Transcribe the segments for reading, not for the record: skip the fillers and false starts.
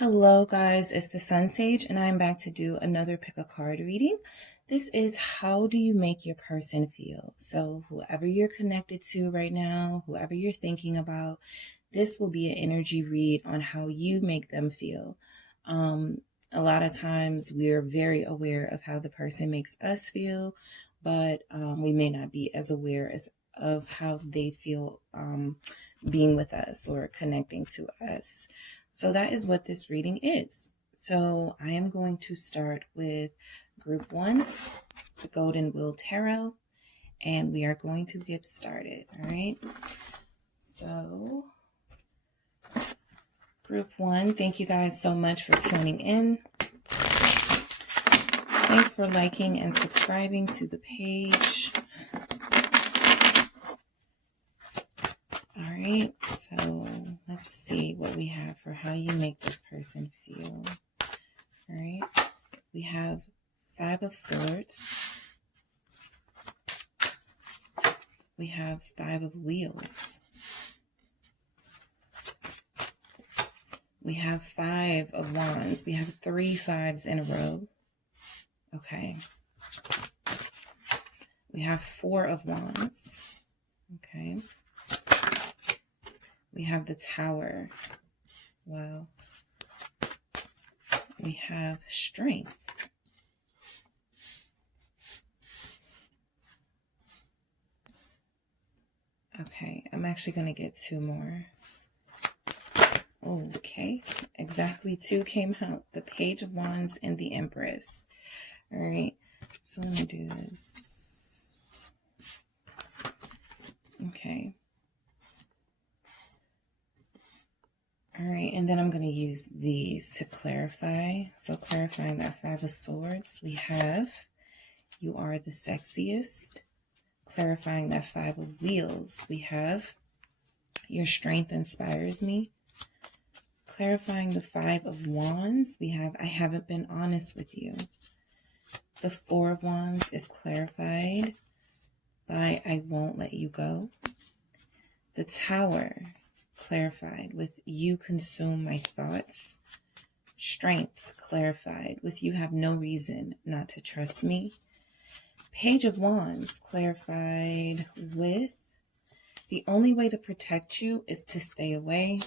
Hello guys, it's the Sun Sage and I'm back to do another pick a card reading. This is how do you make your person feel? So whoever you're connected to right now, whoever you're thinking about, this will be an energy read on how you make them feel. A lot of times we're very aware of how the person makes us feel, but we may not be as aware of how they feel being with us or connecting to us. So that is what this reading is. So I am going to start with group 1, the Golden Wheel Tarot, and we are going to get started. All right. So group 1, thank you guys so much for tuning in. Thanks for liking and subscribing to the page. All right, so let's see what we have for how you make this person feel. All right, we have 5 of Swords. We have 5 of Wheels. We have 5 of Wands. We have 3 5s in a row. Okay. We have 4 of Wands. Okay. We have the Tower. Wow. We have Strength. Okay, I'm actually going to get 2 more. Okay, exactly 2 came out. The Page of Wands and the Empress. All right, so let me do this. Okay. All right, and then I'm going to use these to clarify. So clarifying that 5 of Swords, we have you are the sexiest. Clarifying that 5 of Wheels, we have your strength inspires me. Clarifying the 5 of Wands, we have I haven't been honest with you. The 4 of Wands is clarified by I won't let you go. The Tower, clarified with you consume my thoughts. Strength, clarified with you have no reason not to trust me. Page of Wands, clarified with the only way to protect you is to stay away.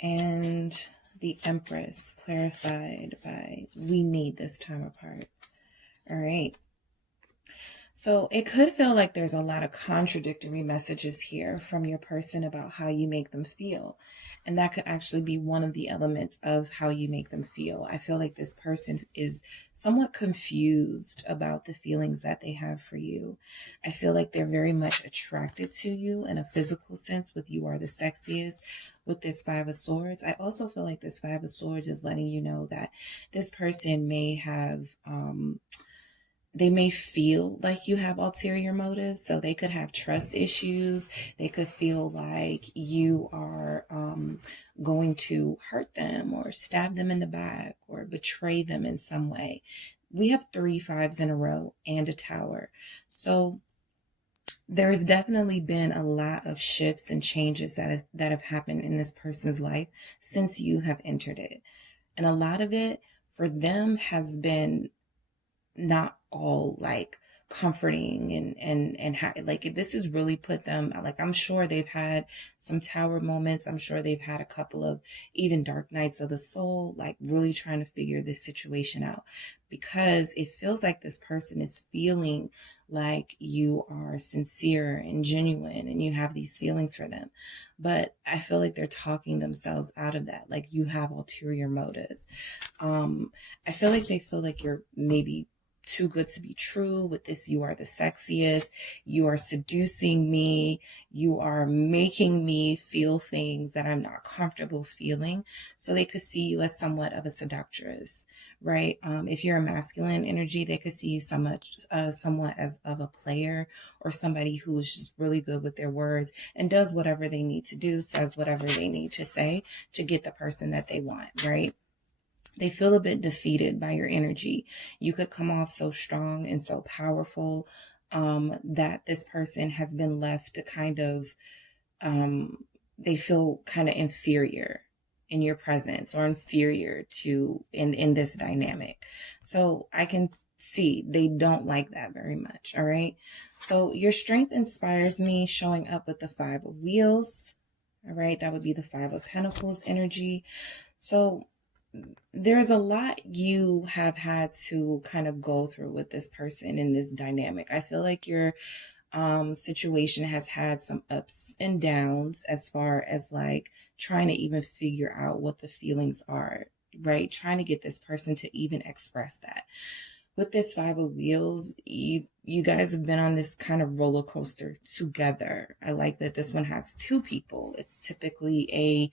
And the Empress, clarified by we need this time apart. All right. So it could feel like there's a lot of contradictory messages here from your person about how you make them feel. And that could actually be one of the elements of how you make them feel. I feel like this person is somewhat confused about the feelings that they have for you. I feel like they're very much attracted to you in a physical sense with you are the sexiest with this 5 of Swords. I also feel like this 5 of Swords is letting you know that this person may have, they may feel like you have ulterior motives, so they could have trust issues. They could feel like you are going to hurt them or stab them in the back or betray them in some way. We have 3 5s in a row and a Tower. So there's definitely been a lot of shifts and changes that have happened in this person's life since you have entered it. And a lot of it for them has been not all like comforting and like this has really put them, like I'm sure they've had some Tower moments. I'm sure they've had a couple of even dark nights of the soul, like really trying to figure this situation out, because it feels like this person is feeling like you are sincere and genuine and you have these feelings for them. But I feel like they're talking themselves out of that. Like you have ulterior motives. I feel like they feel like you're maybe too good to be true with this. You are the sexiest. You are seducing me. You are making me feel things that I'm not comfortable feeling. So they could see you as somewhat of a seductress, right? If you're a masculine energy, they could see you somewhat as of a player or somebody who is just really good with their words and does whatever they need to do, says whatever they need to say to get the person that they want, right? They feel a bit defeated by your energy. You could come off so strong and so powerful that this person has been left to kind of, they feel kind of inferior in your presence or inferior to in this dynamic. So I can see they don't like that very much. All right. So your strength inspires me, showing up with the 5 of Wheels. All right. That would be the 5 of Pentacles energy. So there's a lot you have had to kind of go through with this person in this dynamic. I feel like your situation has had some ups and downs as far as like trying to even figure out what the feelings are, right? Trying to get this person to even express that. With this 5 of Wheels, you guys have been on this kind of roller coaster together. I like that this one has 2 people. It's typically a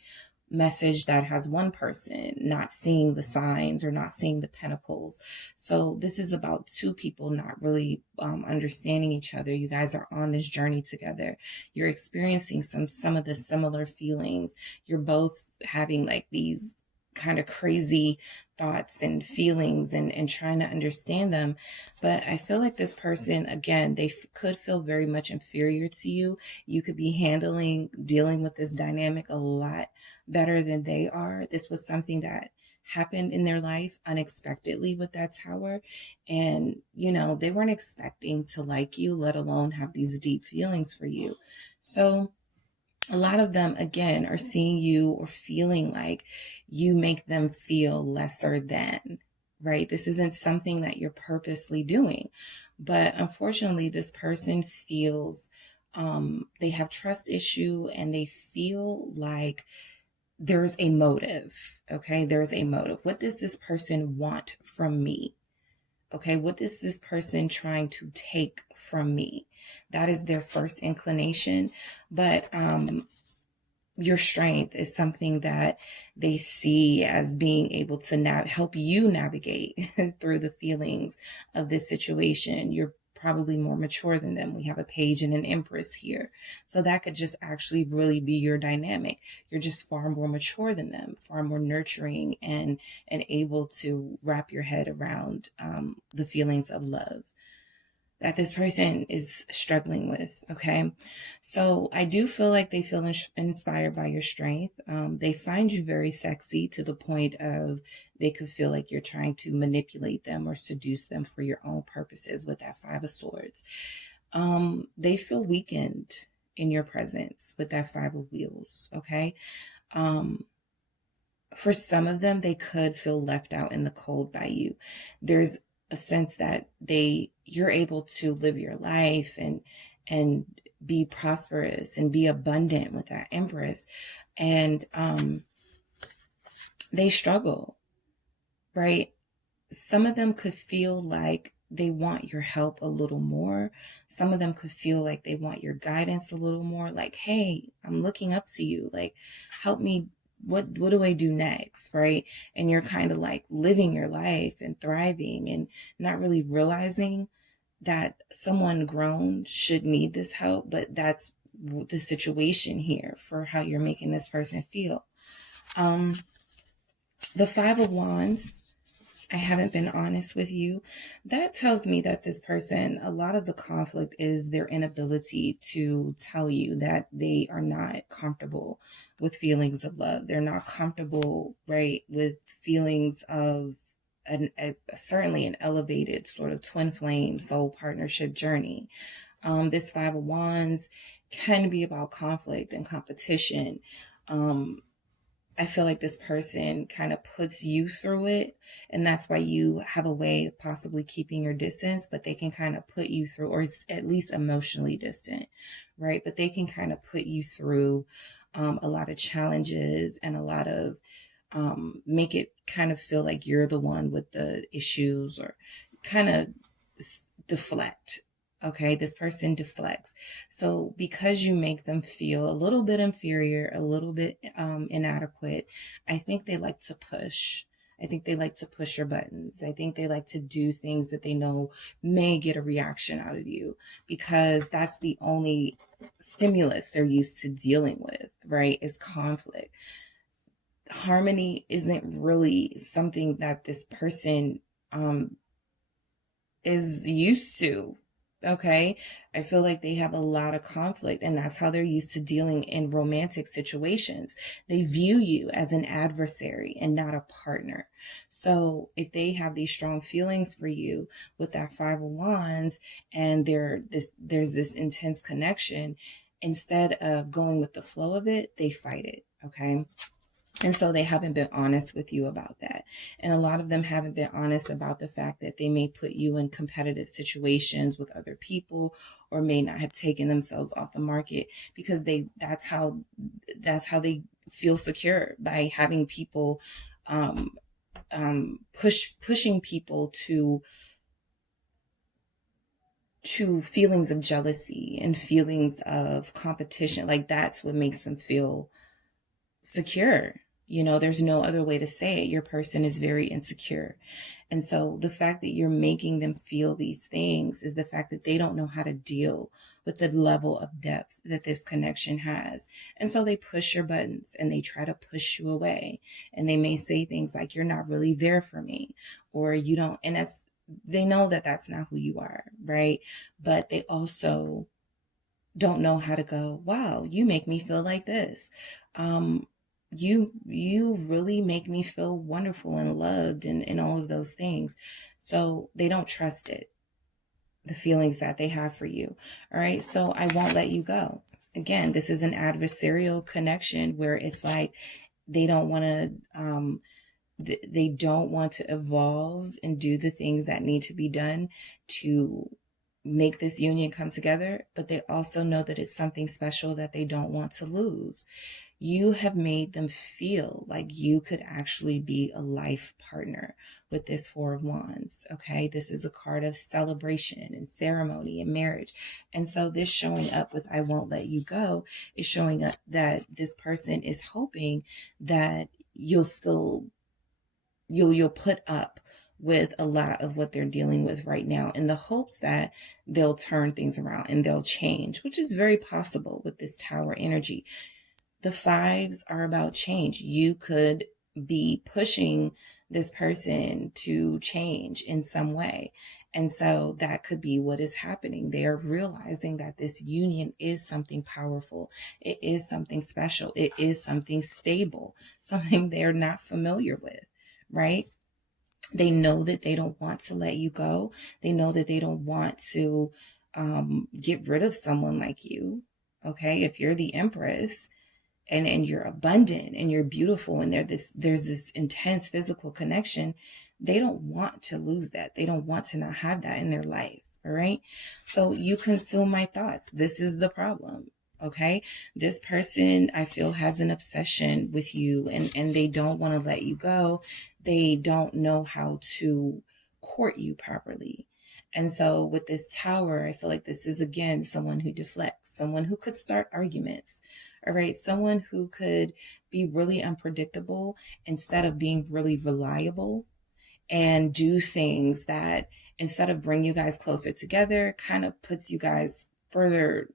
message that has one person not seeing the signs or not seeing the pentacles. So this is about 2 people not really understanding each other. You guys are on this journey together. You're experiencing some of the similar feelings. You're both having like these kind of crazy thoughts and feelings and trying to understand them. But I feel like this person, again, they could feel very much inferior to you. You could be dealing with this dynamic a lot better than they are. This was something that happened in their life unexpectedly with that Tower. And, you know, they weren't expecting to like you, let alone have these deep feelings for you. So a lot of them, again, are seeing you or feeling like you make them feel lesser than, right? This isn't something that you're purposely doing. But unfortunately, this person feels they have trust issue and they feel like there's a motive, okay? There's a motive. What does this person want from me? Okay, what is this person trying to take from me? That is their first inclination. But your strength is something that they see as being able to help you navigate through the feelings of this situation. You're probably more mature than them. We have a Page and an Empress here. So that could just actually really be your dynamic. You're just far more mature than them, far more nurturing and able to wrap your head around the feelings of love that this person is struggling with. Okay. So I do feel like they feel inspired by your strength. They find you very sexy to the point of they could feel like you're trying to manipulate them or seduce them for your own purposes with that 5 of Swords. They feel weakened in your presence with that 5 of Wheels. Okay. For some of them, they could feel left out in the cold by you. There's a sense that you're able to live your life and be prosperous and be abundant with that Empress. And they struggle, right? Some of them could feel like they want your help a little more. Some of them could feel like they want your guidance a little more. Like, hey, I'm looking up to you. Like, help me. What do I do next, right? And you're kind of like living your life and thriving and not really realizing that someone grown should need this help, but that's the situation here for how you're making this person feel. The 5 of Wands, I haven't been honest with you. That tells me that this person, a lot of the conflict is their inability to tell you that they are not comfortable with feelings of love. They're not comfortable, right, with feelings of certainly an elevated sort of twin flame soul partnership journey. This 5 of Wands can be about conflict and competition. I feel like this person kind of puts you through it, and that's why you have a way of possibly keeping your distance, but they can kind of put you through, or it's at least emotionally distant, right? But they can kind of put you through a lot of challenges and a lot of make it kind of feel like you're the one with the issues or kind of deflect. Okay, this person deflects. So because you make them feel a little bit inferior, a little bit inadequate, I think they like to push. I think they like to push your buttons. I think they like to do things that they know may get a reaction out of you because that's the only stimulus they're used to dealing with, right? Is conflict. Harmony isn't really something that this person is used to. Okay. I feel like they have a lot of conflict, and that's how they're used to dealing in romantic situations. They view you as an adversary and not a partner. So if they have these strong feelings for you with that Five of Wands, and there's this intense connection, instead of going with the flow of it, they fight it. Okay. And so they haven't been honest with you about that. And a lot of them haven't been honest about the fact that they may put you in competitive situations with other people, or may not have taken themselves off the market, because that's how they feel secure, by having people pushing people to feelings of jealousy and feelings of competition. Like, that's what makes them feel secure. There's no other way to say it. Your person is very insecure. And so the fact that you're making them feel these things is the fact that they don't know how to deal with the level of depth that this connection has. And so they push your buttons and they try to push you away. And they may say things like, you're not really there for me, or you don't. And they know that that's not who you are, right? But they also don't know how to go, wow, you make me feel like this. You really make me feel wonderful and loved, and all of those things. So they don't trust it, the feelings that they have for you. All right. So I won't let you go. Again, this is an adversarial connection where it's like they don't want to, they don't want to evolve and do the things that need to be done to make this union come together, but they also know that it's something special that they don't want to lose. You have made them feel like you could actually be a life partner with this Four of Wands. Okay. This is a card of celebration and ceremony and marriage. And so this showing up with I won't let you go is showing up that this person is hoping that you'll put up with a lot of what they're dealing with right now, in the hopes that they'll turn things around and they'll change, which is very possible with this Tower energy. The fives are about change. You could be pushing this person to change in some way. And so that could be what is happening. They are realizing that this union is something powerful. It is something special. It is something stable, something they're not familiar with, right? They know that they don't want to let you go. They know that they don't want to get rid of someone like you. Okay. If you're the Empress, and you're abundant and you're beautiful, and there's this intense physical connection, they don't want to lose that. They don't want to not have that in their life. All right. So you consume my thoughts. This is the problem. Okay. This person, I feel, has an obsession with you, and they don't want to let you go. They don't know how to court you properly. And so with this Tower, I feel like this is, again, someone who deflects, someone who could start arguments. All right. Someone who could be really unpredictable instead of being really reliable, and do things that, instead of bring you guys closer together, kind of puts you guys further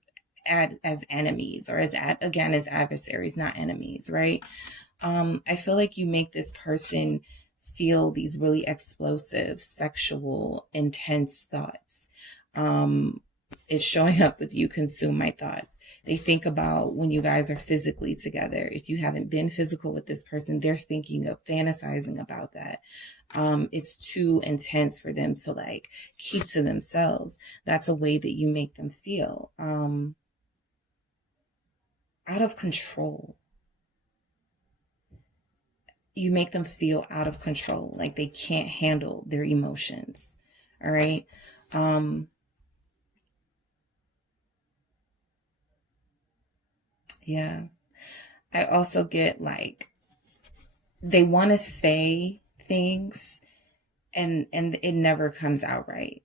as enemies, or as adversaries, not enemies. Right. I feel like you make this person feel these really explosive, sexual, intense thoughts. It's showing up with you consume my thoughts. They think about when you guys are physically together. If you haven't been physical with this person, they're thinking of fantasizing about that. It's too intense for them to like keep to themselves. That's a way that you make them feel. Out of control. You make them feel out of control, like they can't handle their emotions. All right. Yeah. I also get like they want to say things and it never comes out right.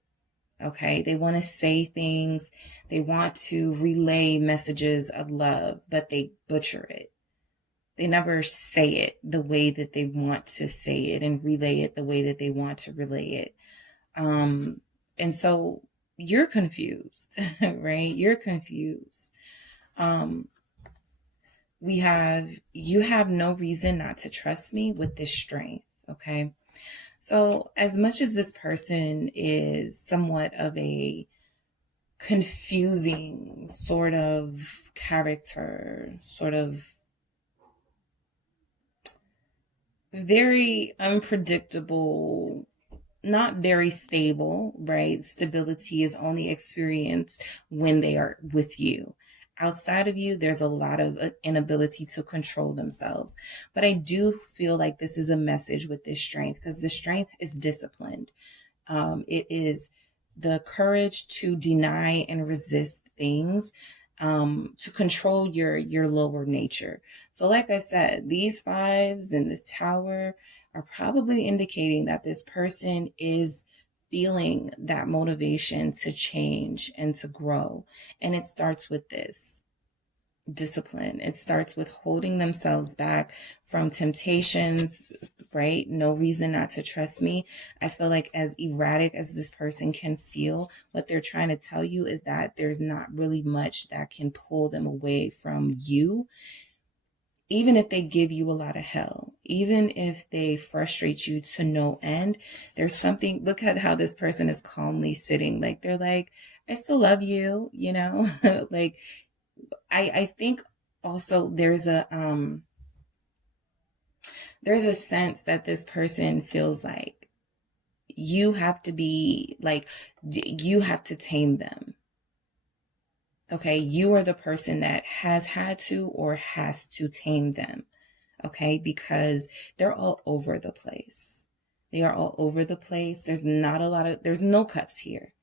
Okay. They want to say things. They want to relay messages of love, but they butcher it. They never say it the way that they want to say it and relay it the way that they want to relay it. And so you're confused, right? You're confused. You have no reason not to trust me with this strength. Okay. So as much as this person is somewhat of a confusing sort of character, sort of very unpredictable, not very stable, right? Stability is only experienced when they are with you. Outside of you, there's a lot of inability to control themselves. But I do feel like this is a message with this strength, because the strength is disciplined. It is the courage to deny and resist things, to control your lower nature. So like I said, these fives and this tower are probably indicating that this person is feeling that motivation to change and to grow. And it starts with this discipline. It starts with holding themselves back from temptations, right? No reason not to trust me. I feel like as erratic as this person can feel, what they're trying to tell you is that there's not really much that can pull them away from you. Even if they give you a lot of hell, even if they frustrate you to no end, there's something, look at how this person is calmly sitting. Like, they're like, I still love you, you know, like, I think also there's a sense that this person feels like you have to be like, you have to tame them. Okay, you are the person that has had to or has to tame them. Okay, because they're all over the place. They are all over the place. There's no cups here.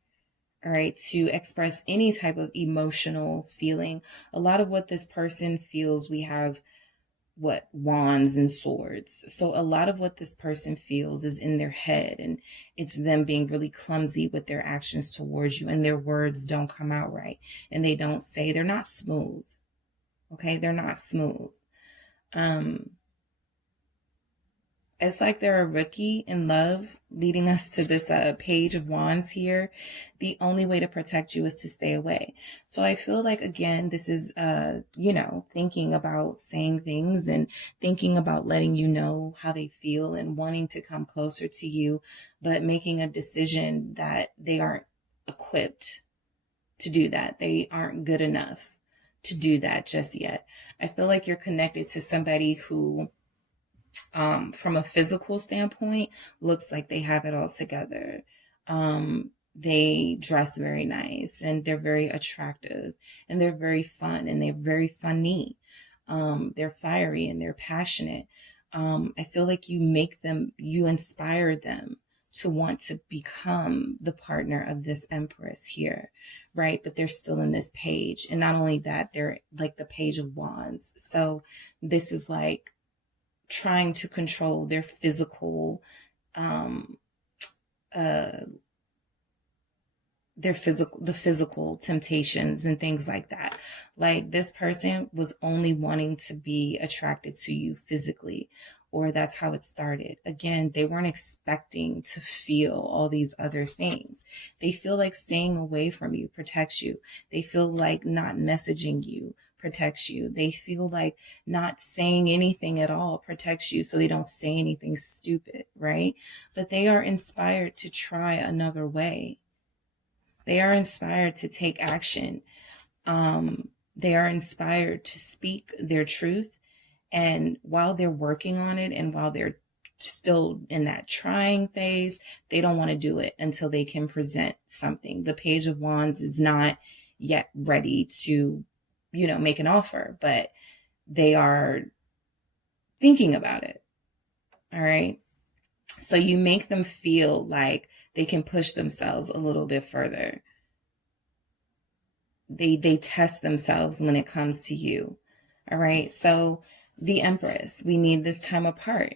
All right, to express any type of emotional feeling. A lot of what this person feels, we have wands and swords. So a lot of what this person feels is in their head, and it's them being really clumsy with their actions towards you, and their words don't come out right, and they're not smooth. Okay, they're not smooth. It's like they're a rookie in love, leading us to this page of wands here. The only way to protect you is to stay away. So I feel like, again, this is, thinking about saying things and thinking about letting you know how they feel and wanting to come closer to you, but making a decision that they aren't equipped to do that. They aren't good enough to do that just yet. I feel like you're connected to somebody who, from a physical standpoint, looks like they have it all together. They dress very nice, and they're very attractive, and they're very fun, and they're very funny. They're fiery and they're passionate. I feel like you inspire them to want to become the partner of this Empress here, right? But they're still in this page. And not only that, they're like the Page of Wands. So this is like trying to control their physical, the physical temptations and things like that. Like, this person was only wanting to be attracted to you physically, or that's how it started. Again, they weren't expecting to feel all these other things. They feel like staying away from you protects you. They feel like not messaging you protects you. They feel like not saying anything at all protects you, so they don't say anything stupid, right? But they are inspired to try another way. They are inspired to take action. They are inspired to speak their truth. And while they're working on it, and while they're still in that trying phase, they don't want to do it until they can present something. The Page of Wands is not yet ready to, make an offer, but they are thinking about it. All right. So you make them feel like they can push themselves a little bit further. They test themselves when it comes to you. All right. So the Empress, we need this time apart.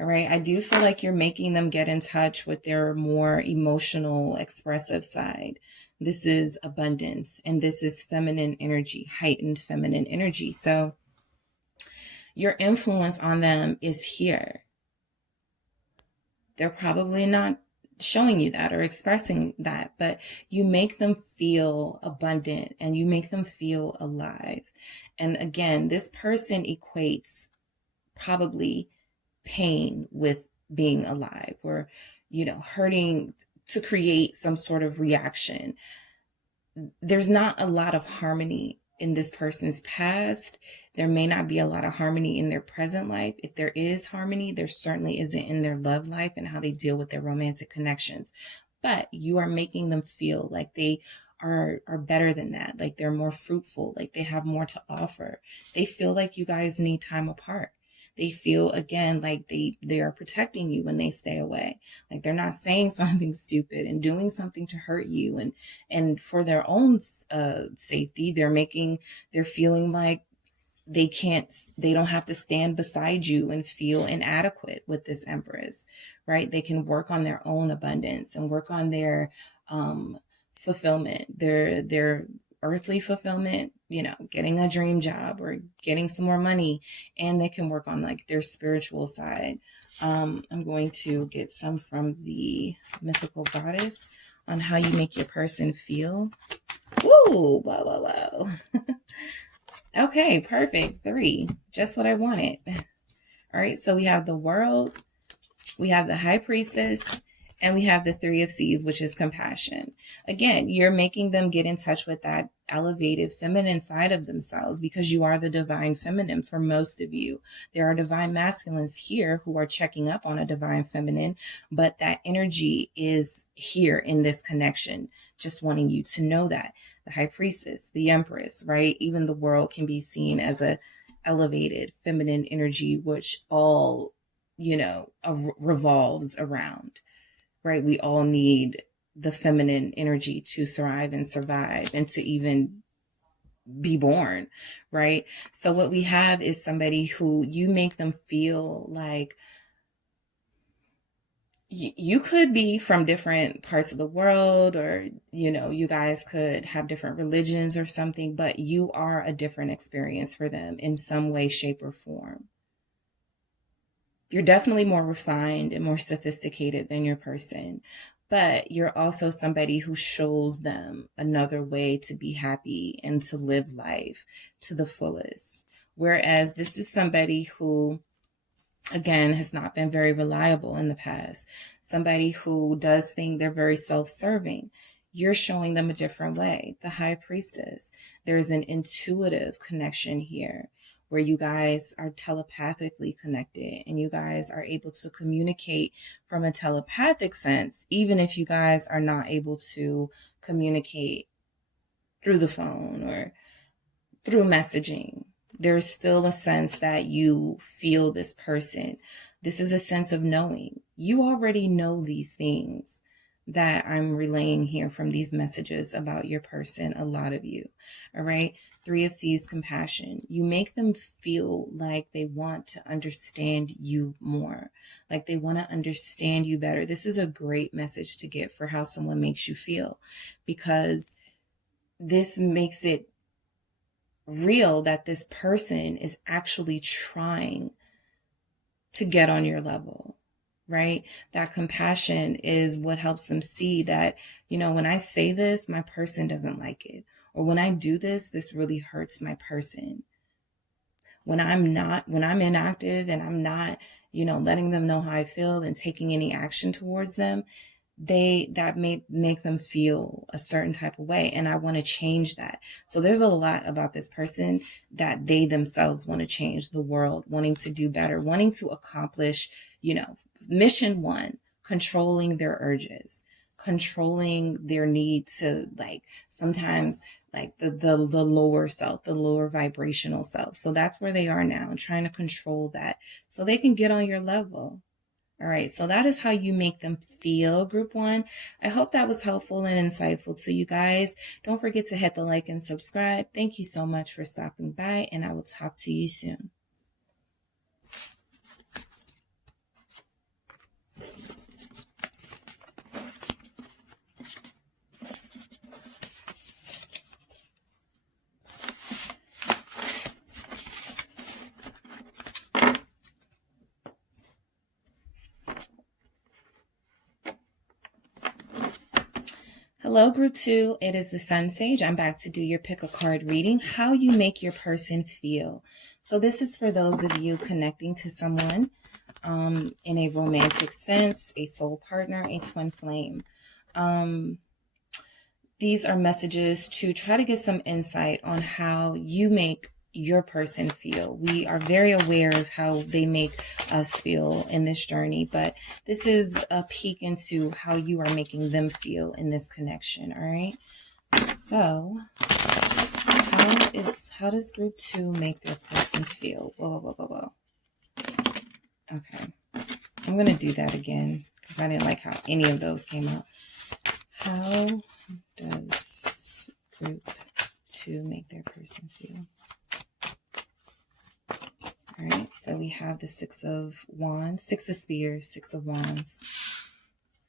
All right. I do feel like you're making them get in touch with their more emotional, expressive side. This is abundance, and this is feminine energy, heightened feminine energy. So your influence on them is here. They're probably not showing you that or expressing that, but you make them feel abundant and you make them feel alive. And again, this person equates probably pain with being alive, or, hurting to create some sort of reaction. there's not a lot of harmony in this person's past. There may not be a lot of harmony in their present life. If there is harmony, there certainly isn't in their love life and how they deal with their romantic connections. But you are making them feel like they are better than that, like they're more fruitful, like they have more to offer. They feel like you guys need time apart. They feel, again, like they are protecting you when they stay away. Like they're not saying something stupid and doing something to hurt you. And for their own safety, they're feeling like they don't have to stand beside you and feel inadequate with this Empress, right? They can work on their own abundance and work on their fulfillment, their earthly fulfillment, getting a dream job or getting some more money, and they can work on like their spiritual side. I'm going to get some from the mythical goddess on how you make your person feel. Woo! Wow, wow, wow. Okay, perfect. 3. Just what I wanted. All right, so we have the World, we have the High Priestess, and we have the 3 of Seas, which is compassion. Again, you're making them get in touch with that elevated feminine side of themselves because you are the divine feminine for most of you. There are divine masculines here who are checking up on a divine feminine, but that energy is here in this connection, just wanting you to know that. The High Priestess, the Empress, right? Even the World can be seen as a elevated feminine energy, which all, revolves around. Right? We all need the feminine energy to thrive and survive and to even be born, right? So what we have is somebody who you make them feel like you could be from different parts of the world, or, you guys could have different religions or something, but you are a different experience for them in some way, shape, or form. You're definitely more refined and more sophisticated than your person, but you're also somebody who shows them another way to be happy and to live life to the fullest. Whereas this is somebody who, again, has not been very reliable in the past. Somebody who does think they're very self-serving. You're showing them a different way. The High Priestess. There's an intuitive connection here, where you guys are telepathically connected and you guys are able to communicate from a telepathic sense, even if you guys are not able to communicate through the phone or through messaging. There's still a sense that you feel this person. This is a sense of knowing. You already know these things that I'm relaying here from these messages about your person, a lot of you. All right. 3 of Seas, compassion. You make them feel like they want to understand you more, like they want to understand you better. This is a great message to get for how someone makes you feel, because this makes it real that this person is actually trying to get on your level. Right? That compassion is what helps them see that, when I say this, my person doesn't like it. Or when I do this, this really hurts my person. When I'm inactive and I'm not, letting them know how I feel and taking any action towards them, that may make them feel a certain type of way. And I want to change that. So there's a lot about this person that they themselves want to change the world, wanting to do better, wanting to accomplish, mission 1, controlling their urges, controlling their need to sometimes the lower self, the lower vibrational self. So that's where they are now, and trying to control that so they can get on your level. All right. So that is how you make them feel, group 1. I hope that was helpful and insightful to you guys. Don't forget to hit the like and subscribe. Thank you so much for stopping by, and I will talk to you soon. Hello, group 2. It is the Sun Sage. I'm back to do your pick a card reading, how you make your person feel. So this is for those of you connecting to someone in a romantic sense, a soul partner, a twin flame. these are messages to try to get some insight on how you make your person feel. We are very aware of how they make us feel in this journey, but this is a peek into how you are making them feel in this connection. All right. So how does group 2 make their person feel? Whoa, whoa, whoa, whoa. Okay. I'm going to do that again because I didn't like how any of those came out. How does group 2 make their person feel? All right, so we have the 6 of Wands, 6 of Spears, 6 of Wands.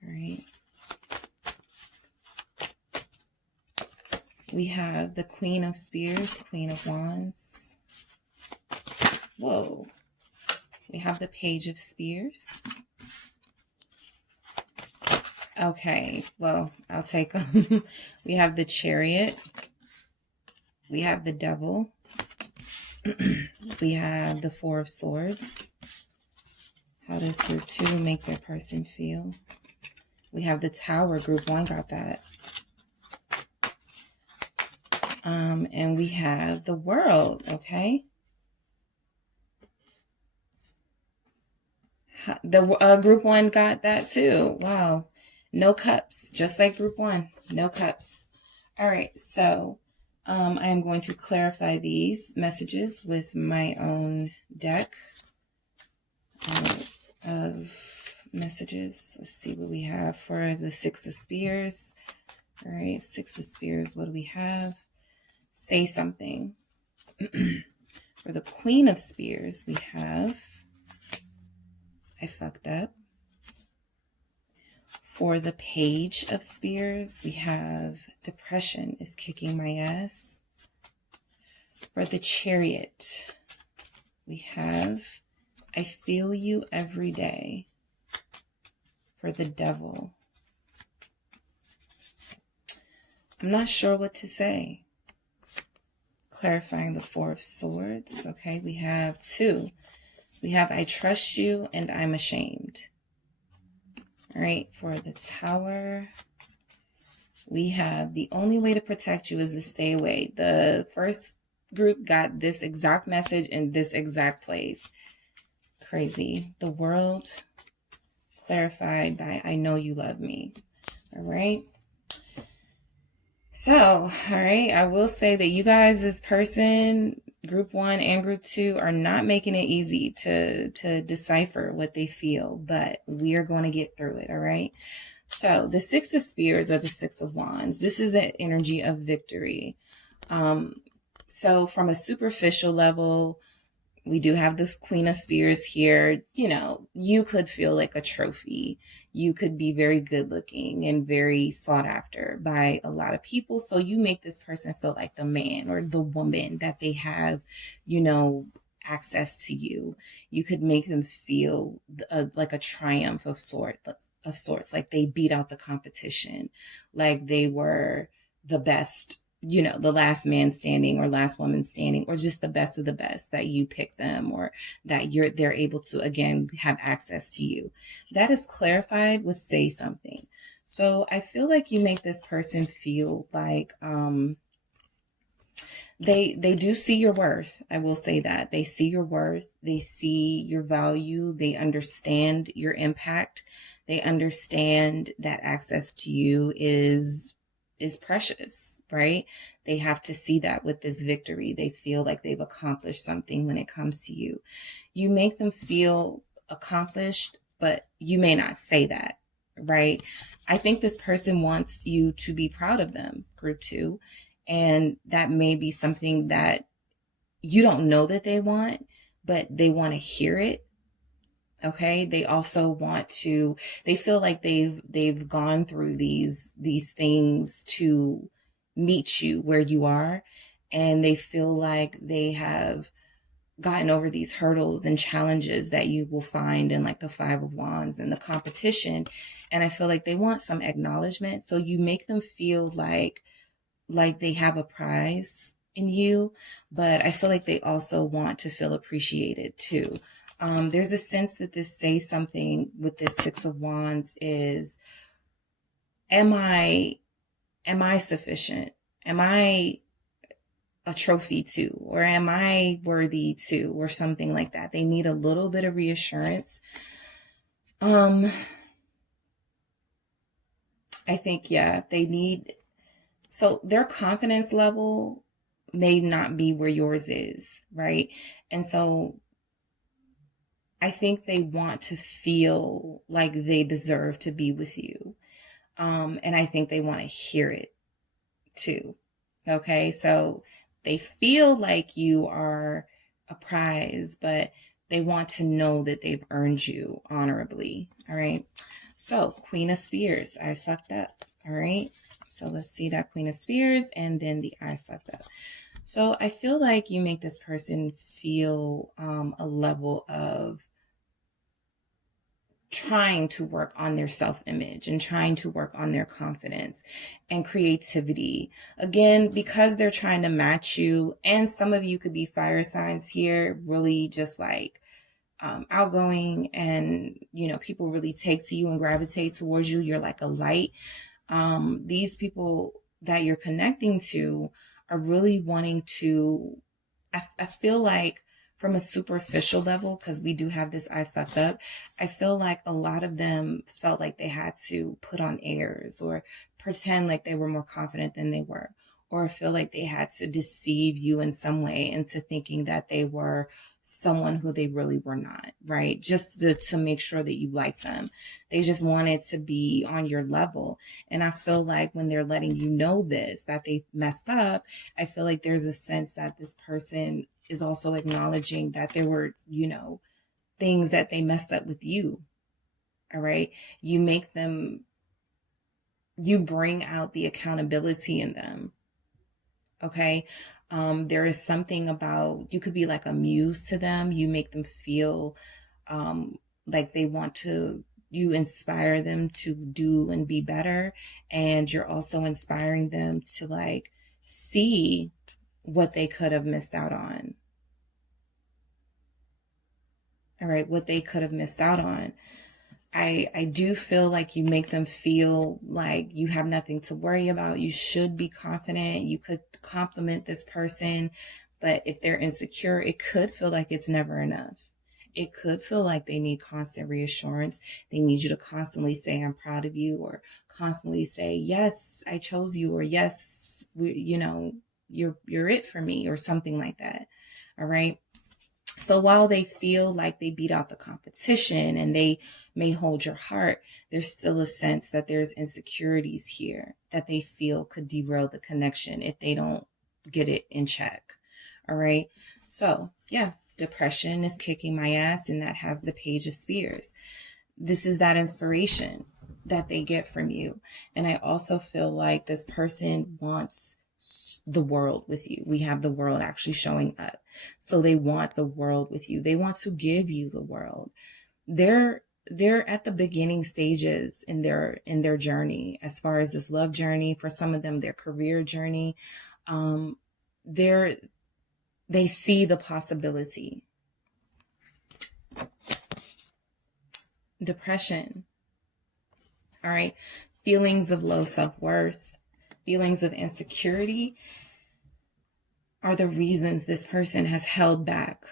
All right. We have the Queen of Spears, Queen of Wands. Whoa. We have the Page of Spears. Okay, well, I'll take them. We have the Chariot. We have the Devil. We have the 4 of Swords. How does group 2 make their person feel? We have the Tower. Group 1 got that. And we have the World, okay? The group 1 got that too. Wow. No cups, just like group 1. No cups. All right, so I am going to clarify these messages with my own deck of messages. Let's see what we have for the 6 of Spears. All right, 6 of Spears, what do we have? Say something. For the Queen of Spears, we have, I fucked up. For the Page of Spears, we have depression is kicking my ass. For the Chariot, we have I feel you every day. For the Devil, I'm not sure what to say. Clarifying the 4 of Swords. Okay, we have 2. We have I trust you and I'm ashamed. All right, for the Tower, we have the only way to protect you is to stay away. The first group got this exact message in this exact place. Crazy. The World, clarified by I know you love me. All right. So, all right, I will say that you guys, this person, group 1 and group 2, are not making it easy to decipher what they feel, but we are going to get through it, all right? So, the 6 of Spears or the 6 of Wands, this is an energy of victory. So, from a superficial level, we do have this Queen of Spears here. You know, you could feel like a trophy. You could be very good looking and very sought after by a lot of people. So you make this person feel like the man or the woman that they have, you know, access to you. You could make them feel like a triumph of sorts, like they beat out the competition, like they were the best, you know, the last man standing or last woman standing, or just the best of the best, that you pick them or that they're able to, again, have access to you. That is clarified with say something. So I feel like you make this person feel like, they do see your worth. I will say that they see your worth. They see your value. They understand your impact. They understand that access to you is precious, right? They have to see that with this victory. They feel like they've accomplished something when it comes to you. You make them feel accomplished, but you may not say that, right? I think this person wants you to be proud of them, group 2. And that may be something that you don't know that they want, but they want to hear it. Okay. They also want to, they feel like they've gone through these things to meet you where you are. And they feel like they have gotten over these hurdles and challenges that you will find in like the 5 of Wands and the competition. And I feel like they want some acknowledgement. So you make them feel like they have a prize in you, but I feel like they also want to feel appreciated too. There's a sense that this say something with this 6 of Wands is, am I am I sufficient? Am I a trophy too? Or am I worthy too? Or something like that. They need a little bit of reassurance. I think, yeah, they need, so their confidence level may not be where yours is, right? And so I think they want to feel like they deserve to be with you. And I think they want to hear it too. Okay, so they feel like you are a prize, but they want to know that they've earned you honorably. All right, so Queen of Spears, I fucked up. All right, so let's see that Queen of Spears and then the I fucked up. So I feel like you make this person feel a level of trying to work on their self-image and trying to work on their confidence and creativity. Again, because they're trying to match you, and some of you could be fire signs here, really just like outgoing, and you know, people really take to you and gravitate towards you. You're like a light. These people that you're connecting to are really wanting to, I feel like from a superficial level, because we do have this I fucked up, I feel like a lot of them felt like they had to put on airs or pretend like they were more confident than they were, or feel like they had to deceive you in some way into thinking that they were someone who they really were not, right? Just to make sure that you like them. They just wanted to be on your level. And I feel like when they're letting you know this, that they messed up, I feel like there's a sense that this person is also acknowledging that there were, you know, things that they messed up with you. All right. You make them, you bring out the accountability in them. Okay. There is something about, you could be like a muse to them. You make them feel like they want to, you inspire them to do and be better. And you're also inspiring them to like see what they could have missed out on. All right. What they could have missed out on. I do feel like you make them feel like you have nothing to worry about. You should be confident. You could compliment this person, but if they're insecure, it could feel like it's never enough. It could feel like they need constant reassurance. They need you to constantly say, I'm proud of you, or constantly say, yes, I chose you, or yes, you know, you're it for me, or something like that. All right. So while they feel like they beat out the competition and they may hold your heart, there's still a sense that there's insecurities here that they feel could derail the connection if they don't get it in check. All right. So yeah, depression is kicking my ass, and that has the Page of Spears. This is that inspiration that they get from you. And I also feel like this person wants the world with you. We have the world actually showing up. So they want the world with you. They want to give you the world. They're at the beginning stages in their journey, as far as this love journey. For some of them, their career journey. They see the possibility. Depression. All right. Feelings of low self-worth. Feelings of insecurity are the reasons this person has held back,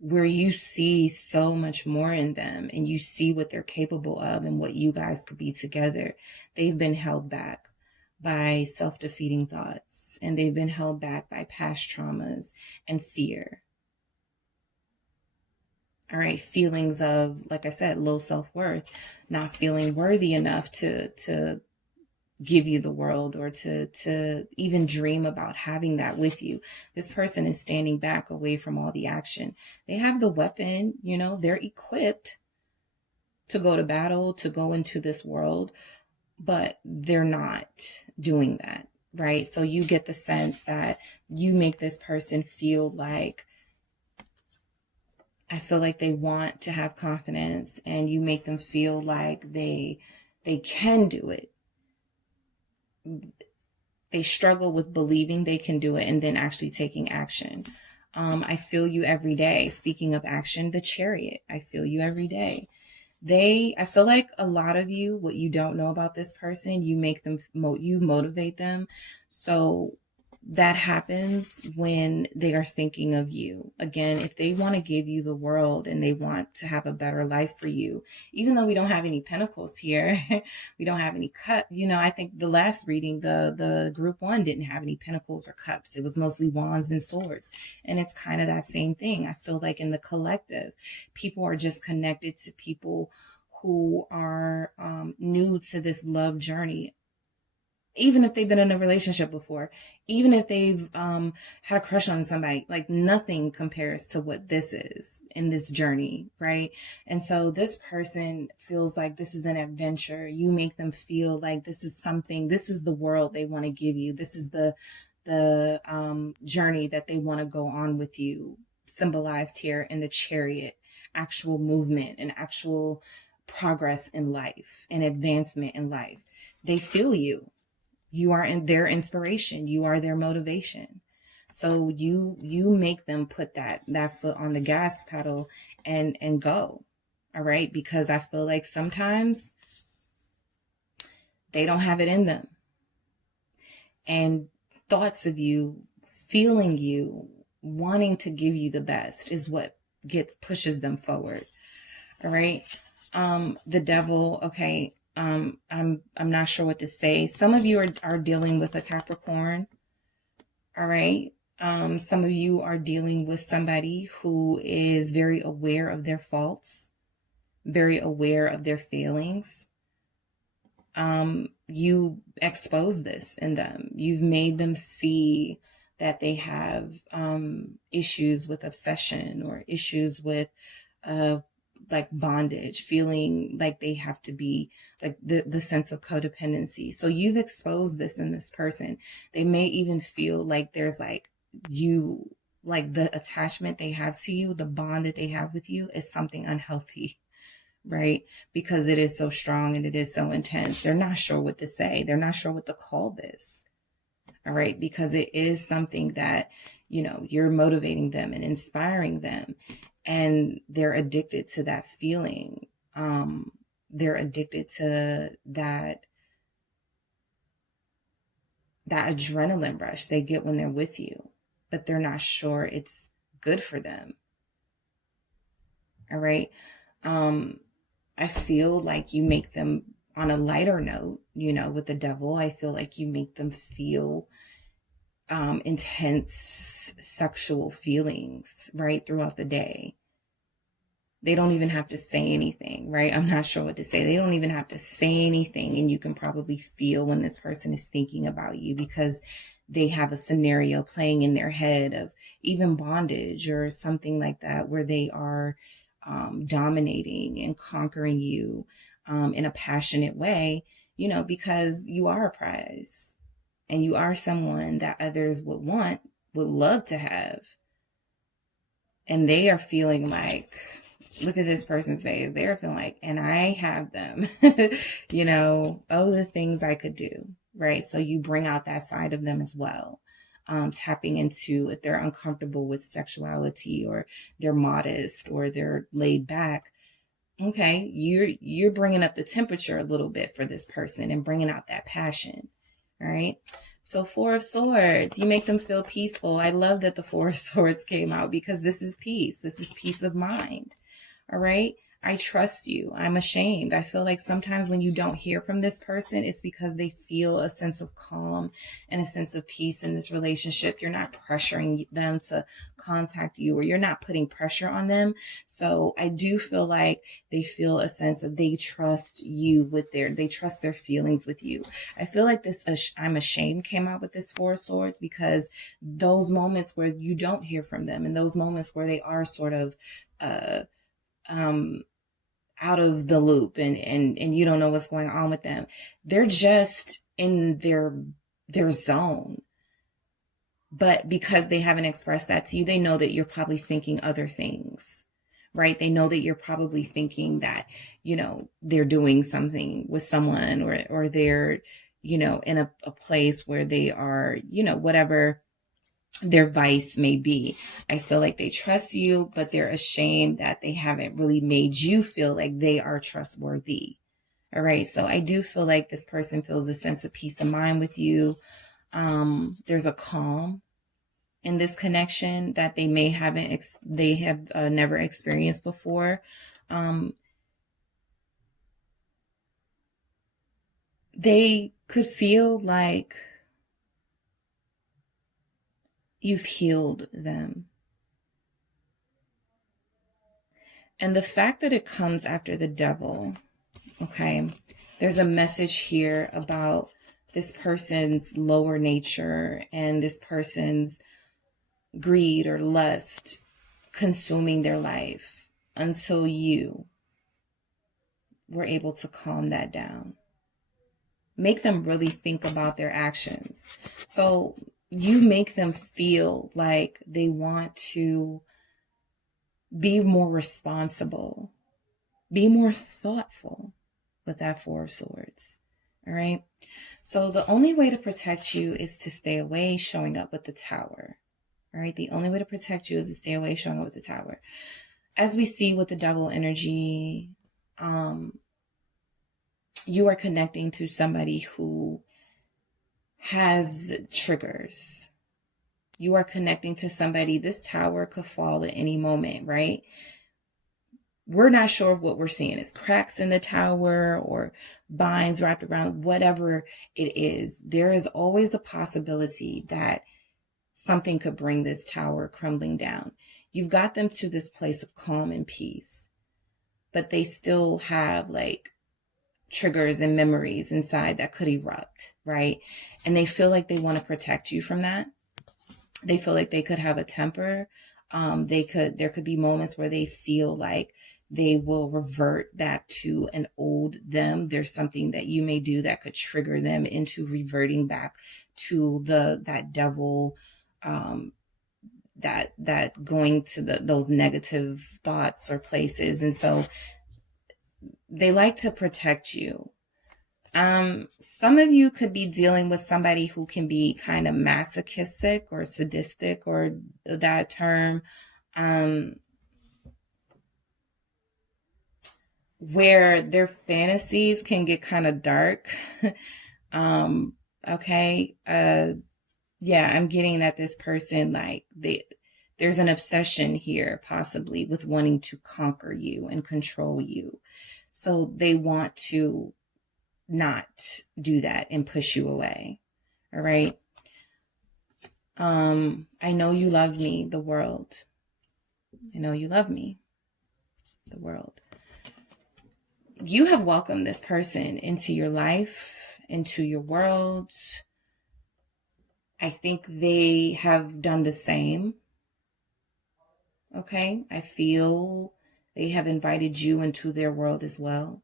where you see so much more in them and you see what they're capable of and what you guys could be together. They've been held back by self-defeating thoughts, and they've been held back by past traumas and fear. All right. Feelings of, like I said, low self-worth, not feeling worthy enough to give you the world, or to even dream about having that with you. This person is standing back away from all the action. They have the weapon, you know, they're equipped to go to battle, to go into this world, but they're not doing that, right? So you get the sense that you make this person feel like, I feel like they want to have confidence, and you make them feel like they can do it. They struggle with believing they can do it and then actually taking action. I feel you every day. Speaking of action, the Chariot. I feel you every day. I feel like a lot of you, what you don't know about this person, you make them, you motivate them. So that happens when they are thinking of you. Again, if they want to give you the world and they want to have a better life for you, even though we don't have any pentacles here, we don't have any cup. I think the last reading, the group one didn't have any pentacles or cups. It was mostly wands and swords. And it's kind of that same thing. I feel like in the collective, people are just connected to people who are new to this love journey. Even if they've been in a relationship before, even if they've had a crush on somebody, like nothing compares to what this is in this journey, right? And so this person feels like this is an adventure. You make them feel like this is something, this is the world they want to give you. This is the journey that they want to go on with you, symbolized here in the Chariot, actual movement and actual progress in life and advancement in life. They feel you. You are their inspiration. You are their motivation. So you make them put that foot on the gas pedal and go. All right. Because I feel like sometimes they don't have it in them. And thoughts of you, feeling you, wanting to give you the best is what pushes them forward. All right. The devil. Okay. I'm not sure what to say. Some of you are dealing with a Capricorn. All right. Some of you are dealing with somebody who is very aware of their faults, very aware of their failings. You expose this in them. You've made them see that they have issues with obsession or issues with like bondage, feeling like they have to be like the sense of codependency. So you've exposed this in this person. They may even feel like there's like the attachment they have to you, the bond that they have with you is something unhealthy, right? Because it is so strong and it is so intense. They're not sure what to say. They're not sure what to call this. All right. Because it is something that, you're motivating them and inspiring them. And they're addicted to that feeling. They're addicted to that adrenaline rush they get when they're with you, but they're not sure it's good for them. All right. I feel like you make them on a lighter note, with the devil. I feel like you make them feel intense sexual feelings right throughout the day. They don't even have to say anything, right? I'm not sure what to say. They don't even have to say anything. And you can probably feel when this person is thinking about you because they have a scenario playing in their head of even bondage or something like that, where they are dominating and conquering you in a passionate way, because you are a prize. And you are someone that others would love to have. And they are feeling like, look at this person's face. They're feeling like, and I have them, the things I could do, right? So you bring out that side of them as well. Tapping into if they're uncomfortable with sexuality or they're modest or they're laid back. Okay, you're bringing up the temperature a little bit for this person and bringing out that passion. All right. So 4 of Swords, you make them feel peaceful. I love that the 4 of Swords came out because this is peace. This is peace of mind. All right. I trust you. I'm ashamed. I feel like sometimes when you don't hear from this person, it's because they feel a sense of calm and a sense of peace in this relationship. You're not pressuring them to contact you, or you're not putting pressure on them. So I do feel like they feel a sense of they trust you they trust their feelings with you. I feel like this I'm ashamed came out with this 4 of Swords because those moments where you don't hear from them and those moments where they are sort of, out of the loop and you don't know what's going on with them. They're just in their zone. But because they haven't expressed that to you, they know that you're probably thinking other things, right? They know that you're probably thinking that, they're doing something with someone or they're, in a place where they are, whatever their vice may be. I feel like they trust you, but they're ashamed that they haven't really made you feel like they are trustworthy. All right. So I do feel like this person feels a sense of peace of mind with you. There's a calm in this connection that they may haven't, they have never experienced before. They could feel like you've healed them. And the fact that it comes after the devil, okay, there's a message here about this person's lower nature and this person's greed or lust consuming their life until you were able to calm that down. Make them really think about their actions. So you make them feel like they want to be more responsible, be more thoughtful with that Four of Swords. All right. So the only way to protect you is to stay away, showing up with the Tower. All right. The only way to protect you is to stay away, showing up with the Tower. As we see with the Devil energy, you are connecting to somebody who has triggers. You are connecting to somebody. This Tower could fall at any moment, right? We're not sure of what we're seeing. It's cracks in the tower or vines wrapped around, whatever it is. There is always a possibility that something could bring this tower crumbling down. You've got them to this place of calm and peace, but they still have like triggers and memories inside that could erupt, right? And they feel like they want to protect you from that. They feel like they could have a temper. There could be moments where they feel like they will revert back to an old them. There's something that you may do that could trigger them into reverting back to that devil, that going to those negative thoughts or places. And so they like to protect you. Some of you could be dealing with somebody who can be kind of masochistic or sadistic, or that term, where their fantasies can get kind of dark. Okay. Yeah, I'm getting that this person, like, there's an obsession here, possibly with wanting to conquer you and control you. So they want to not do that and push you away. All right. I know you love me, the world. I know you love me, the world. You have welcomed this person into your life, into your world. I think they have done the same. Okay. I feel they have invited you into their world as well.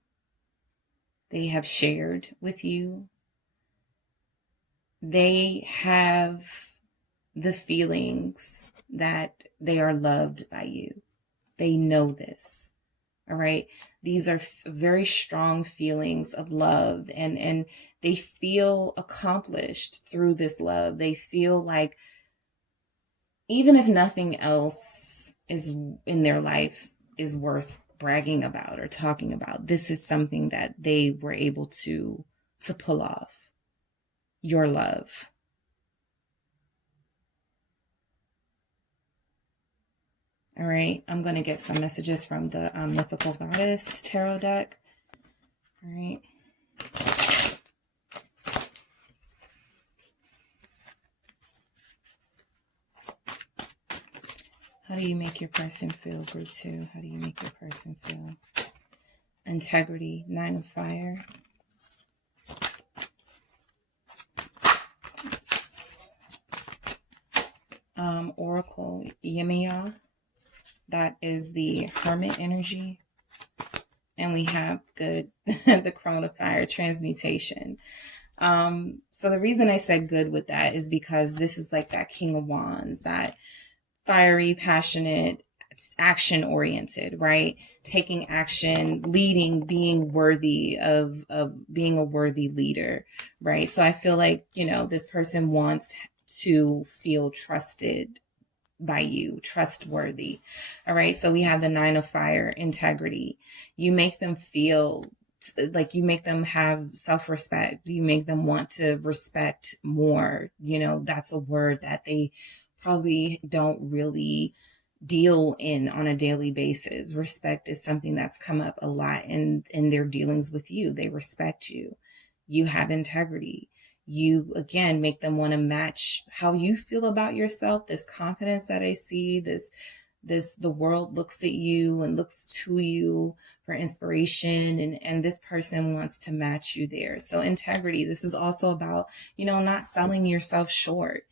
They have shared with you. They have the feelings that they are loved by you. They know this. All right. These are very strong feelings of love, and they feel accomplished through this love. They feel like even if nothing else is in their life is worth bragging about or talking about, this is something that they were able to pull off. Your love. All right, I'm going to get some messages from the Mythical Goddess Tarot deck. All right. How do you make your person feel, group 2? How do you make your person feel? Integrity, 9 of Fire. Oracle, Yemaya. That is the Hermit energy. And we have good, the Crown of Fire, Transmutation. So the reason I said good with that is because this is like that King of Wands, that fiery, passionate, action-oriented, right? Taking action, leading, being worthy of being a worthy leader, right? So I feel like, this person wants to feel trusted by you, trustworthy. All right. So we have the 9 of fire, integrity. You make them feel like, you make them have self-respect. You make them want to respect more. You know, that's a word that they probably don't really deal in on a daily basis. Respect is something that's come up a lot in their dealings with you. They respect you. You have integrity. You, again, make them want to match how you feel about yourself, this confidence that I see, the world looks at you and looks to you for inspiration, and this person wants to match you there. So integrity, this is also about, you know, not selling yourself short.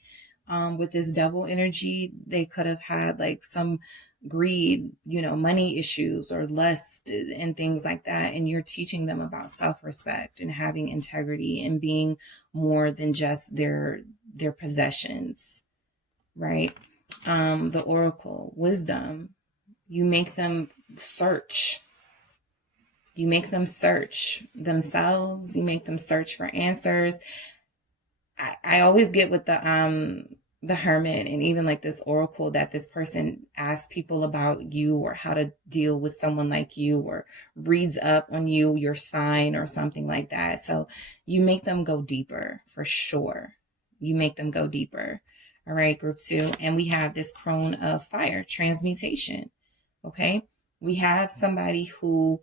With this double energy, they could have had like some greed, you know, money issues or lust and things like that. And you're teaching them about self-respect and having integrity and being more than just their possessions, right? The oracle, wisdom, you make them search. You make them search themselves. You make them search for answers. I always get with the hermit and even like this oracle that this person asks people about you or how to deal with someone like you or reads up on you, your sign or something like that. So you make them go deeper for sure. You make them go deeper. All right, group 2. And we have this crone of fire, transmutation. Okay. We have somebody who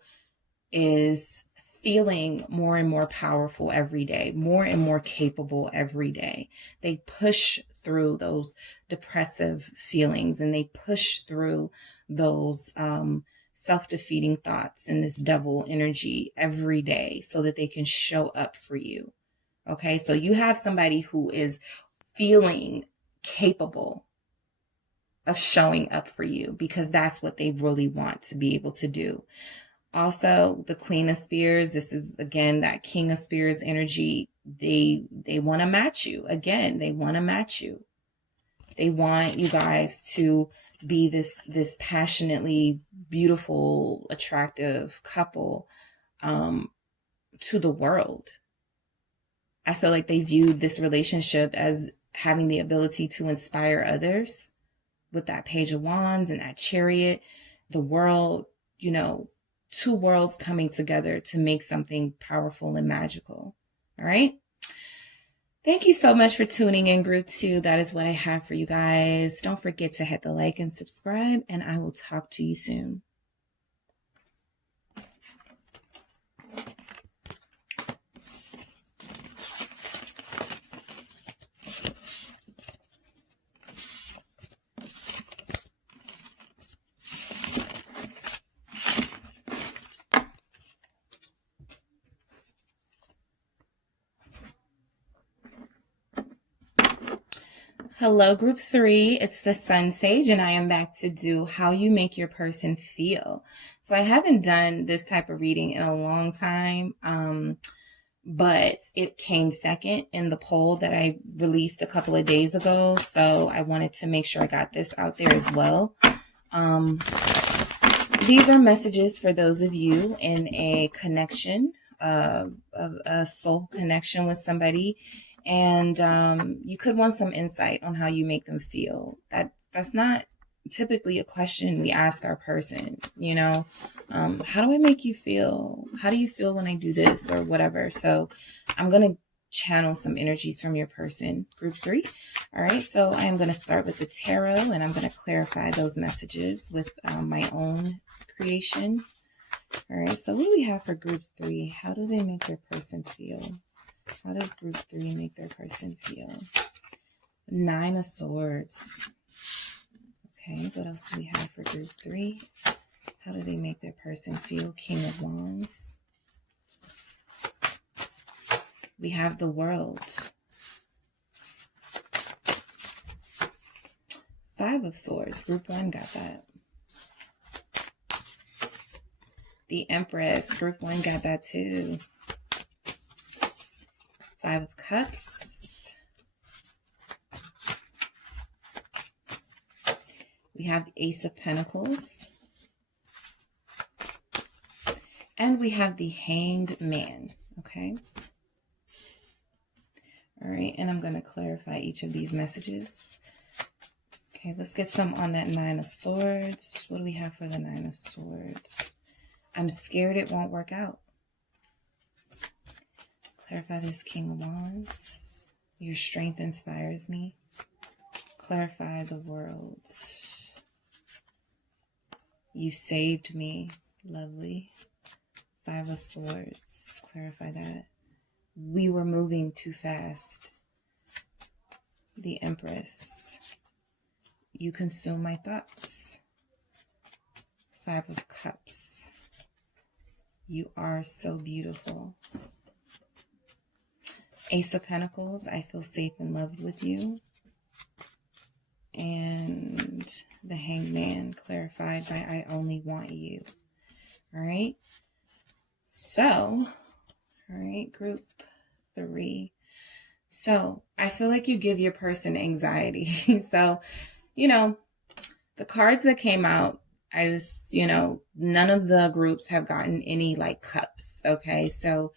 is feeling more and more powerful every day, more and more capable every day. They push through those depressive feelings and they push through those self-defeating thoughts and this devil energy every day so that they can show up for you. Okay, so you have somebody who is feeling capable of showing up for you because that's what they really want to be able to do. Also, the Queen of Spears, this is, again, that King of Spears energy. They want to match you. Again, they want to match you. They want you guys to be this passionately beautiful, attractive couple to the world. I feel like they view this relationship as having the ability to inspire others with that Page of Wands and that Chariot. The world, you know, 2 worlds coming together to make something powerful and magical. All right. Thank you so much for tuning in, group 2. That is what I have for you guys. Don't forget to hit the like and subscribe, and I will talk to you soon. Hello, group 3. It's the Sun Sage, and I am back to do how you make your person feel. So I haven't done this type of reading in a long time, but it came second in the poll that I released a couple of days ago. So I wanted to make sure I got this out there as well. These are messages for those of you in a connection, a soul connection with somebody. And you could want some insight on how you make them feel. That's not typically a question we ask our person, you know. How do I make you feel? How do you feel when I do this or whatever? So I'm going to channel some energies from your person, group 3. All right, so I am going to start with the tarot, and I'm going to clarify those messages with my own creation. All right, so what do we have for group 3? How do they make their person feel? How does group 3 make their person feel? 9 of Swords. Okay, what else do we have for group 3? How do they make their person feel? King of Wands. We have the World. 5 of Swords. Group 1 got that. The Empress. Group 1 got that too. 5 of Cups. We have the Ace of Pentacles. And we have the Hanged Man. Okay. All right, and I'm going to clarify each of these messages. Okay, let's get some on that Nine of Swords. What do we have for the Nine of Swords? I'm scared it won't work out. Clarify this King of Wands. Your strength inspires me. Clarify the World. You saved me. Lovely. Five of Swords. Clarify that. We were moving too fast. The Empress. You consume my thoughts. Five of Cups. You are so beautiful. Ace of Pentacles. I feel safe and loved with you. And the Hangman, clarified by I only want you. All right. So, all right, group 3. So I feel like you give your person anxiety. So, you know, the cards that came out, I just, you know, none of the groups have gotten any like cups. Okay. So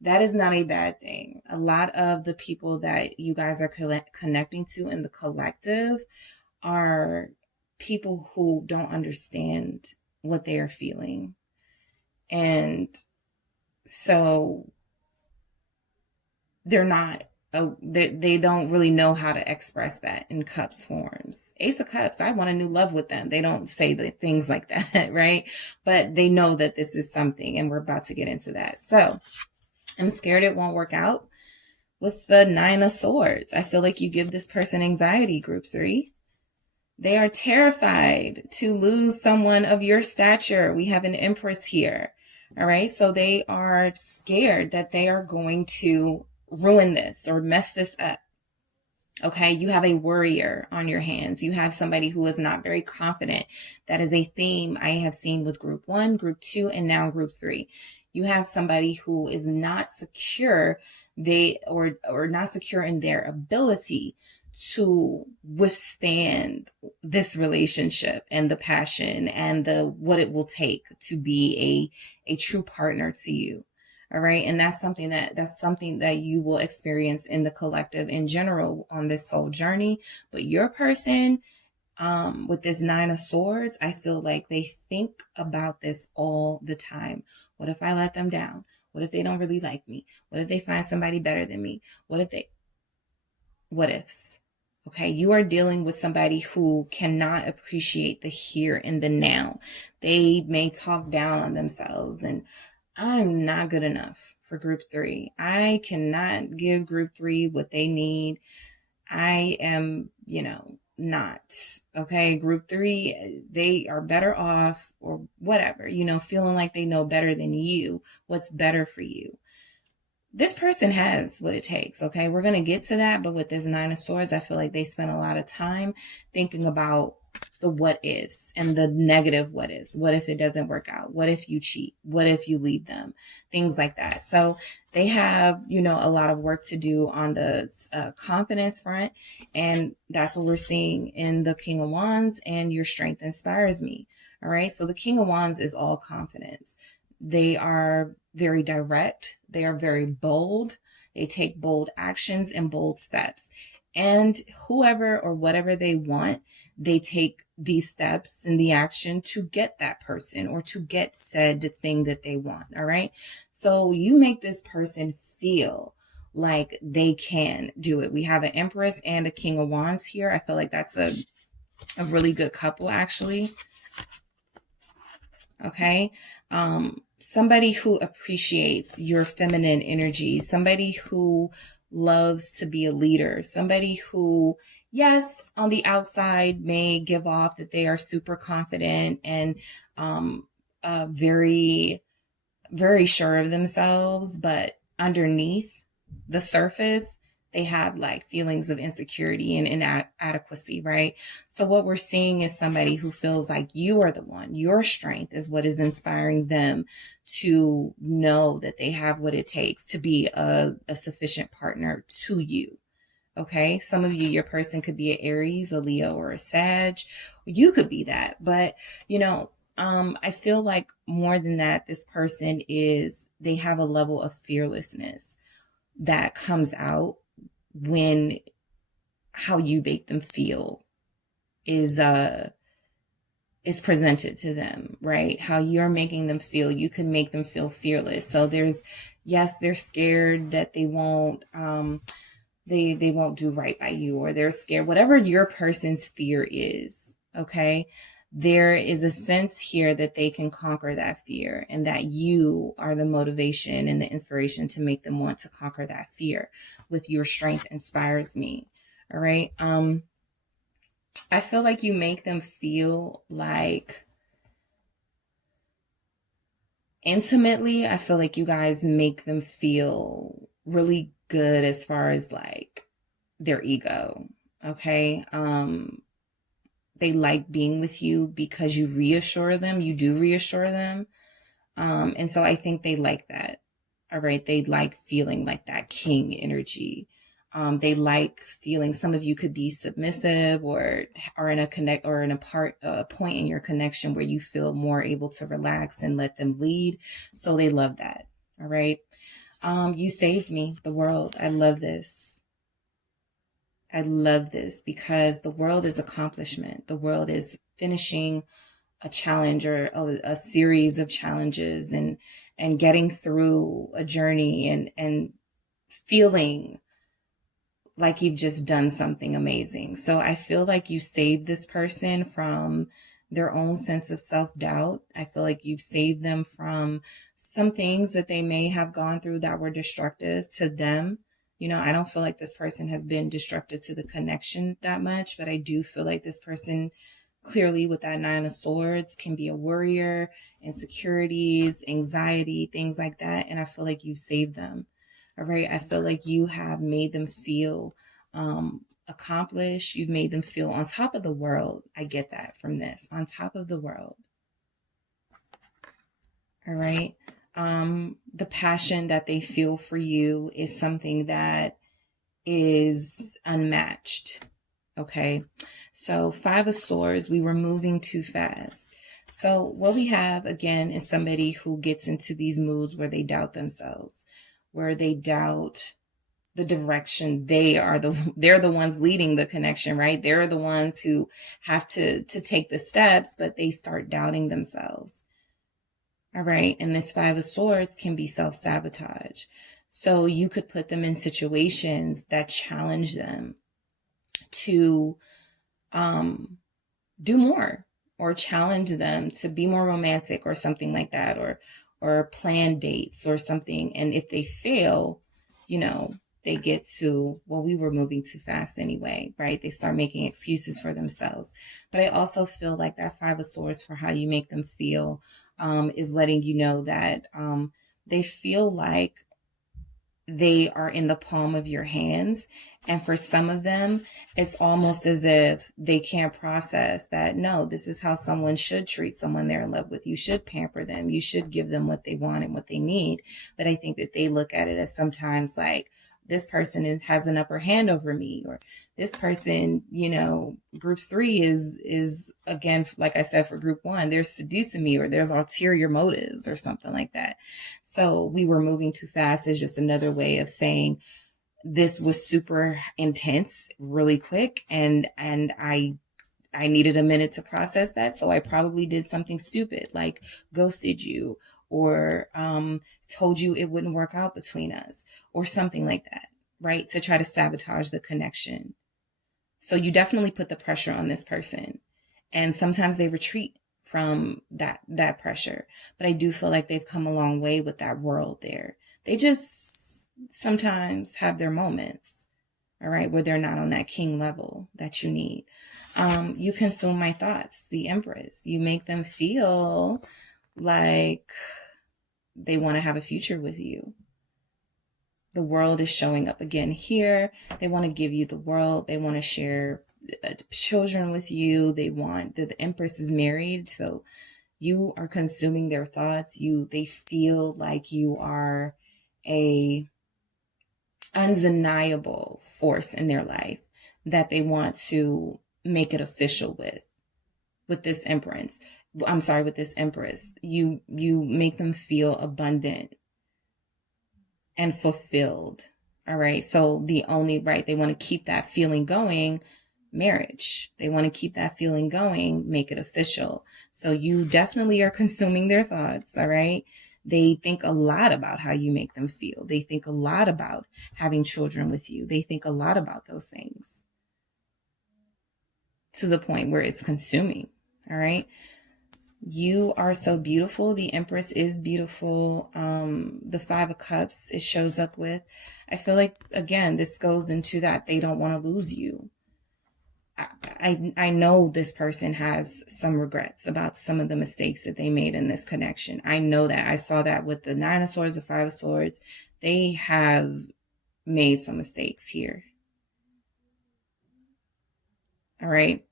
that is not a bad thing. A lot of the people that you guys are connecting to in the collective are people who don't understand what they are feeling. And so they're not, they don't really know how to express that in cups forms. Ace of Cups, I want a new love with them. They don't say the things like that, right? But they know that this is something, and we're about to get into that. So I'm scared it won't work out with the Nine of Swords. I feel like you give this person anxiety, group 3. They are terrified to lose someone of your stature. We have an Empress here. All right. So they are scared that they are going to ruin this or mess this up. Okay. You have a worrier on your hands. You have somebody who is not very confident. That is a theme I have seen with group 1, group 2, and now group 3. You have somebody who is not secure, or not secure in their ability to withstand this relationship and the passion and what it will take to be a true partner to you. All right. And that's something that you will experience in the collective in general on this soul journey. But your person, with this Nine of Swords, I feel like they think about this all the time. What if I let them down? What if they don't really like me? What if they find somebody better than me? What ifs? Okay, you are dealing with somebody who cannot appreciate the here and the now. They may talk down on themselves, and I'm not good enough for group 3. I cannot give group 3 what they need. I am, not. Okay, group 3, they are better off, or whatever, feeling like they know better than you, what's better for you. This person has what it takes, okay? We're going to get to that, but with this Nine of Swords, I feel like they spend a lot of time thinking about the what ifs and the negative what ifs. What if it doesn't work out? What if you cheat? What if you leave them? Things like that. So they have, a lot of work to do on the confidence front, and that's what we're seeing in the King of Wands, and your strength inspires me, all right? So the King of Wands is all confidence. They are very direct. They are very bold. They take bold actions and bold steps. And whoever or whatever they want, they take these steps and the action to get that person or to get said thing that they want. All right. So you make this person feel like they can do it. We have an Empress and a King of Wands here. I feel like that's a really good couple, actually. Okay. Somebody who appreciates your feminine energy, somebody who loves to be a leader, somebody who, yes, on the outside may give off that they are super confident and very, very sure of themselves, but underneath the surface, they have like feelings of insecurity and inadequacy, right? So what we're seeing is somebody who feels like you are the one. Your strength is what is inspiring them to know that they have what it takes to be a sufficient partner to you. Okay. Some of you, your person could be an Aries, a Leo, or a Sag. You could be that, but I feel like more than that, this person they have a level of fearlessness that comes out when how you make them feel is presented to them, right? How you're making them feel. You can make them feel fearless. So yes, they're scared that they won't do right by you, or they're scared, whatever your person's fear is. Okay. There is a sense here that they can conquer that fear, and that you are the motivation and the inspiration to make them want to conquer that fear. With your strength inspires me. All right. I feel like you make them feel like intimately, I feel like you guys make them feel really good as far as like their ego. Okay. They like being with you because you reassure them. You do reassure them. And so I think they like that. All right. They like feeling like that king energy. They like feeling, some of you could be submissive or are in a point in your connection where you feel more able to relax and let them lead. So they love that. All right. You saved me, the world. I love this. I love this because the world is accomplishment. The world is finishing a challenge or a series of challenges and getting through a journey and feeling like you've just done something amazing. So I feel like you saved this person from their own sense of self-doubt. I feel like you've saved them from some things that they may have gone through that were destructive to them. You know, I don't feel like this person has been destructive to the connection that much, but I do feel like this person clearly with that 9 of Swords can be a worrier, insecurities, anxiety, things like that. And I feel like you've saved them. All right. I feel like you have made them feel accomplished. You've made them feel on top of the world. I get that from this. On top of the world. All right. The passion that they feel for you is something that is unmatched. Okay. So 5 of Swords, we were moving too fast. So what we have again is somebody who gets into these moods where they doubt themselves, where they doubt the direction. They're the ones leading the connection, right? They're the ones who have to take the steps, but they start doubting themselves. All right. And this 5 of Swords can be self-sabotage. So you could put them in situations that challenge them to do more, or challenge them to be more romantic or something like that, or plan dates or something. And if they fail, you know, they get to, well, we were moving too fast anyway, right? They start making excuses for themselves. But I also feel like that 5 of Swords, for how you make them feel, is letting you know that they feel like they are in the palm of your hands. And for some of them, it's almost as if they can't process that, no, this is how someone should treat someone they're in love with. You should pamper them. You should give them what they want and what they need. But I think that they look at it as sometimes like, this person has an upper hand over me, or this person, you know, group 3 is again, like I said, for group 1, they're seducing me, or there's ulterior motives or something like that. So we were moving too fast is just another way of saying this was super intense, really quick. And I needed a minute to process that. So I probably did something stupid, like ghosted you, or told you it wouldn't work out between us, or something like that, right? To try to sabotage the connection. So you definitely put the pressure on this person. And sometimes they retreat from that pressure. But I do feel like they've come a long way with that world there. They just sometimes have their moments, all right, where they're not on that king level that you need. You consume my thoughts, the Empress. You make them feel like they want to have a future with you. The world is showing up again here. They want to give you the world. They want to share children with you. They want the Empress is married, so you are consuming their thoughts. They feel like you are a undeniable force in their life that they want to make it official with this Empress. I'm sorry, with this Empress. You make them feel abundant and fulfilled. All right. So they want to keep that feeling going. Marriage. They want to keep that feeling going, make it official. So you definitely are consuming their thoughts. All right. They think a lot about how you make them feel. They think a lot about having children with you. They think a lot about those things to the point where it's consuming. All right. You are so beautiful. The Empress is beautiful. The Five of Cups it shows up with. I feel like, again, this goes into that they don't want to lose you. I know this person has some regrets about some of the mistakes that they made in this connection. I know that. I saw that with the Nine of Swords, the Five of Swords. They have made some mistakes here. All right.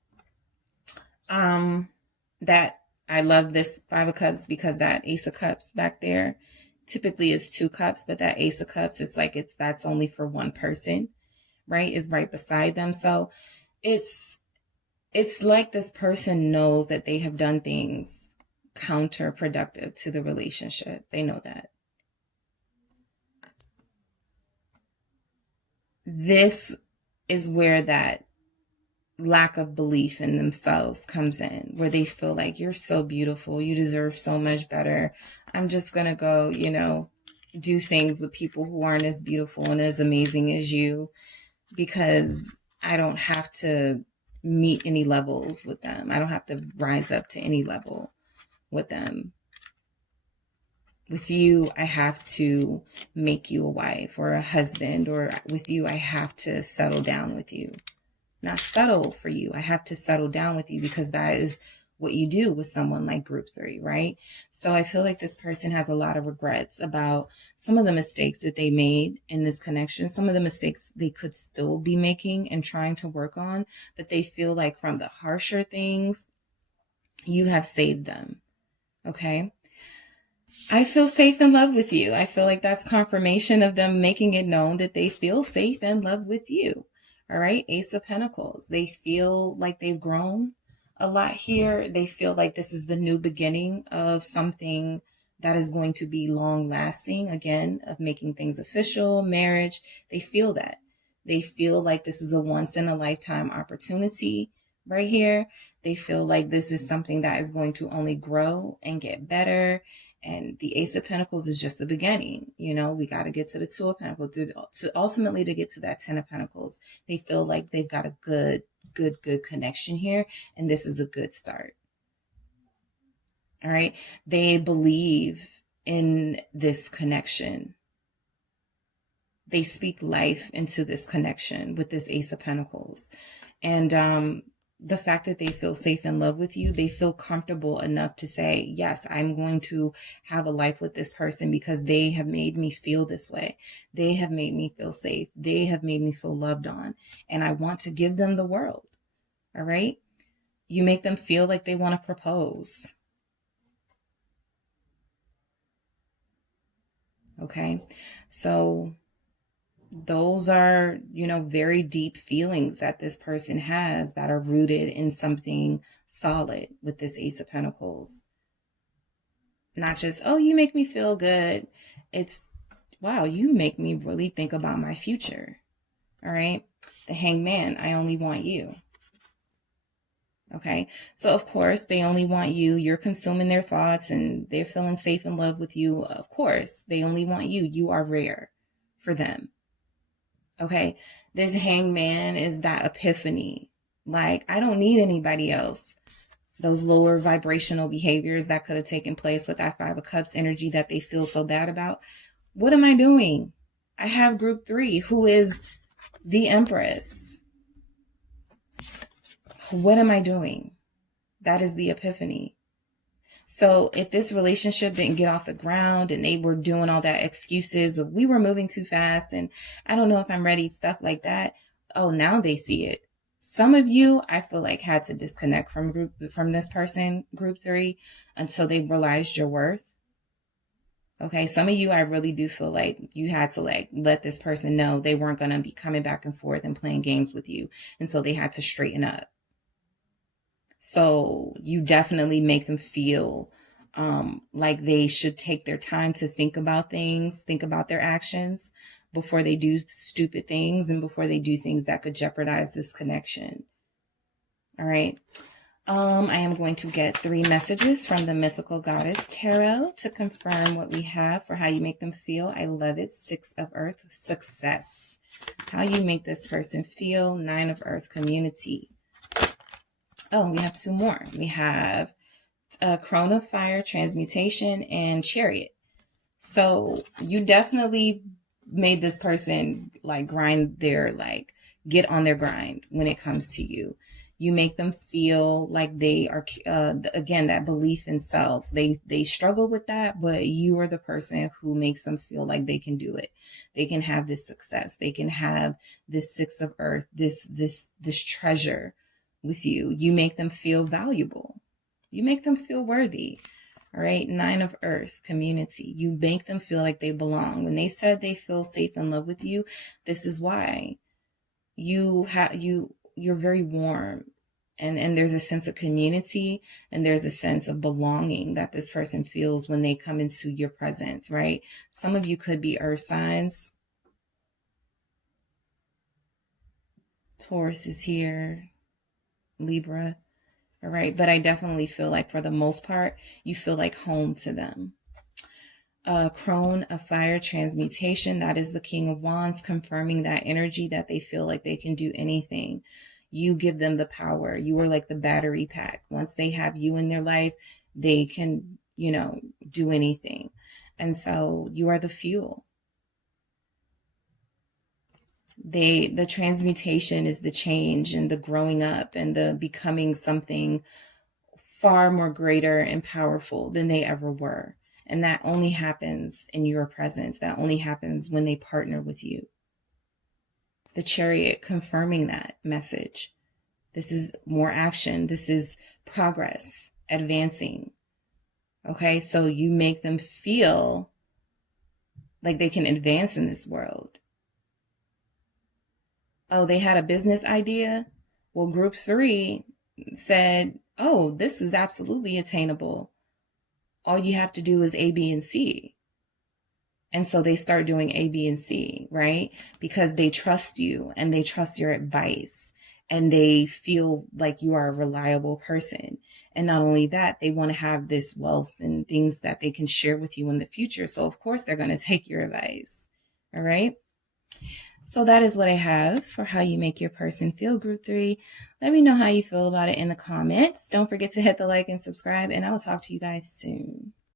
That I love this Five of Cups because that Ace of Cups back there typically is 2 cups, but that Ace of Cups, that's only for one person, right? Is right beside them. So it's like this person knows that they have done things counterproductive to the relationship. They know that. This is where that lack of belief in themselves comes in, where they feel like you're so beautiful, you deserve so much better. I'm just going to go, do things with people who aren't as beautiful and as amazing as you because I don't have to meet any levels with them. I don't have to rise up to any level with them. With you, I have to make you a wife or a husband, or with you, I have to settle down with you. Not settle for you. I have to settle down with you because that is what you do with someone like group 3, right? So I feel like this person has a lot of regrets about some of the mistakes that they made in this connection, some of the mistakes they could still be making and trying to work on, but they feel like from the harsher things, you have saved them. Okay? I feel safe in love with you. I feel like that's confirmation of them making it known that they feel safe in love with you. All right. Ace of Pentacles. They feel like they've grown a lot here. They feel like this is the new beginning of something that is going to be long lasting. Again, of making things official, marriage. They feel that. They feel like this is a once in a lifetime opportunity right here. They feel like this is something that is going to only grow and get better. And the Ace of Pentacles is just the beginning. We got to get to the Two of Pentacles to ultimately to get to that 10 of Pentacles. They feel like they've got a good connection here. And this is a good start. All right. They believe in this connection. They speak life into this connection with this Ace of Pentacles. And, the fact that they feel safe in love with you, they feel comfortable enough to say, yes, I'm going to have a life with this person because they have made me feel this way. They have made me feel safe. They have made me feel loved on. And I want to give them the world. All right. You make them feel like they want to propose. Okay. So those are, very deep feelings that this person has that are rooted in something solid with this Ace of Pentacles. Not just, oh, you make me feel good. It's, wow, you make me really think about my future. All right. The Hangman, I only want you. Okay. So of course they only want you. You're consuming their thoughts and they're feeling safe in love with you. Of course, they only want you. You are rare for them. Okay, this Hangman is that epiphany. Like, I don't need anybody else. Those lower vibrational behaviors that could have taken place with that Five of Cups energy that they feel so bad about. What am I doing? I have group 3, who is the Empress. What am I doing? That is the epiphany. So if this relationship didn't get off the ground and they were doing all that excuses of we were moving too fast and I don't know if I'm ready, stuff like that. Oh, now they see it. Some of you, I feel like, had to disconnect from this person, group 3, until they realized your worth. Okay. Some of you, I really do feel like you had to let this person know they weren't going to be coming back and forth and playing games with you. And so they had to straighten up. So you definitely make them feel like they should take their time to think about things, think about their actions. before they do stupid things and before they do things that could jeopardize this connection. All right. I am going to get 3 messages from the Mythical Goddess Tarot to confirm what we have for how you make them feel. I love it. 6 of Earth, success. How you make this person feel. 9 of Earth, community. Oh, we have 2 more. We have Crown of Fire, transmutation, and chariot. So you definitely made this person like grind their, like get on their grind when it comes to you. You make them feel like they are, again, that belief in self. They struggle with that, but you are the person who makes them feel like they can do it. They can have this success. They can have this 6 of Earth, this treasure with you. You make them feel valuable. You make them feel worthy. All right. 9 of Earth, community. You make them feel like they belong. When they said they feel safe in love with you, this is why. You're very warm, and there's a sense of community, and there's a sense of belonging that this person feels when they come into your presence, right? Some of you could be earth signs. Taurus is here, Libra, all right? But I definitely feel like for the most part, you feel like home to them. Crone of Fire, transmutation. That is the King of Wands, confirming that energy that they feel like they can do anything. You give them the power. You are like the battery pack. Once they have you in their life, they can, do anything. And so you are the fuel. The transmutation is the change and the growing up and the becoming something far more greater and powerful than they ever were. And that only happens in your presence. That only happens when they partner with you. The Chariot, confirming that message. This is more action. This is progress, advancing. Okay, so you make them feel like they can advance in this world. Oh, they had a business idea? Well, group 3 said, oh, this is absolutely attainable. All you have to do is A, B, and C. And so they start doing A, B, and C, right? Because they trust you and they trust your advice and they feel like you are a reliable person. And not only that, they want to have this wealth and things that they can share with you in the future. So of course they're going to take your advice. All right. So that is what I have for how you make your person feel, group 3. Let me know how you feel about it in the comments. Don't forget to hit the like and subscribe, and I will talk to you guys soon.